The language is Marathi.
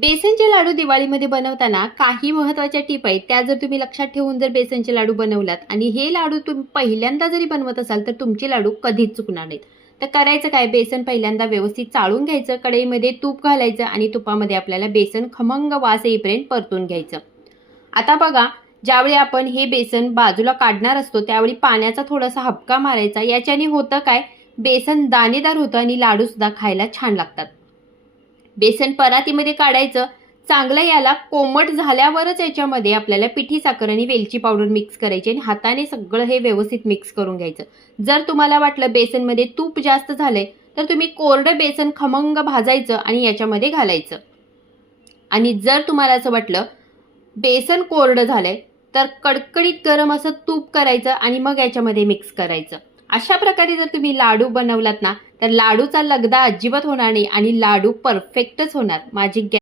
बेसनचे लाडू दिवाळीमध्ये बनवताना काही महत्त्वाच्या टीप आहेत. त्या जर तुम्ही लक्षात ठेवून जर बेसनचे लाडू बनवलात आणि हे लाडू तुम्ही पहिल्यांदा जरी बनवत असाल तर तुमचे लाडू कधीच चुकणार नाहीत. तर करायचं काय? बेसन पहिल्यांदा व्यवस्थित चाळून घ्यायचं कढईमध्ये तूप घालायचं आणि तुपामध्ये आपल्याला बेसन खमंग वास येईपर्यंत परतून घ्यायचं. आता बघा ज्यावेळी आपण हे बेसन बाजूला काढणार असतो त्यावेळी पाण्याचा थोडासा हपका मारायचा. याच्याने होतं काय? बेसन दाणेदार होतं आणि लाडूसुद्धा खायला छान लागतात. बेसन परातीमध्ये काढायचं. चांगलं याला कोमट झाल्यावरच याच्यामध्ये आपल्याला पिठी साखर आणि वेलची पावडर मिक्स करायची आणि हाताने सगळं हे व्यवस्थित मिक्स करून घ्यायचं. जर तुम्हाला वाटलं बेसनमध्ये तूप जास्त झालंय तर तुम्ही कोरडं बेसन खमंग भाजायचं आणि याच्यामध्ये घालायचं. आणि जर तुम्हाला असं वाटलं बेसन कोरडं झालंय तर कडकडीत गरम असं तूप करायचं आणि मग याच्यामध्ये मिक्स करायचं. अशा प्रकारे जर तुम्ही लाडू बनवलात ना तर लाडूचा लगदा अजिबात होणार नाही आणि लाडू परफेक्टच होणार. माझी गॅ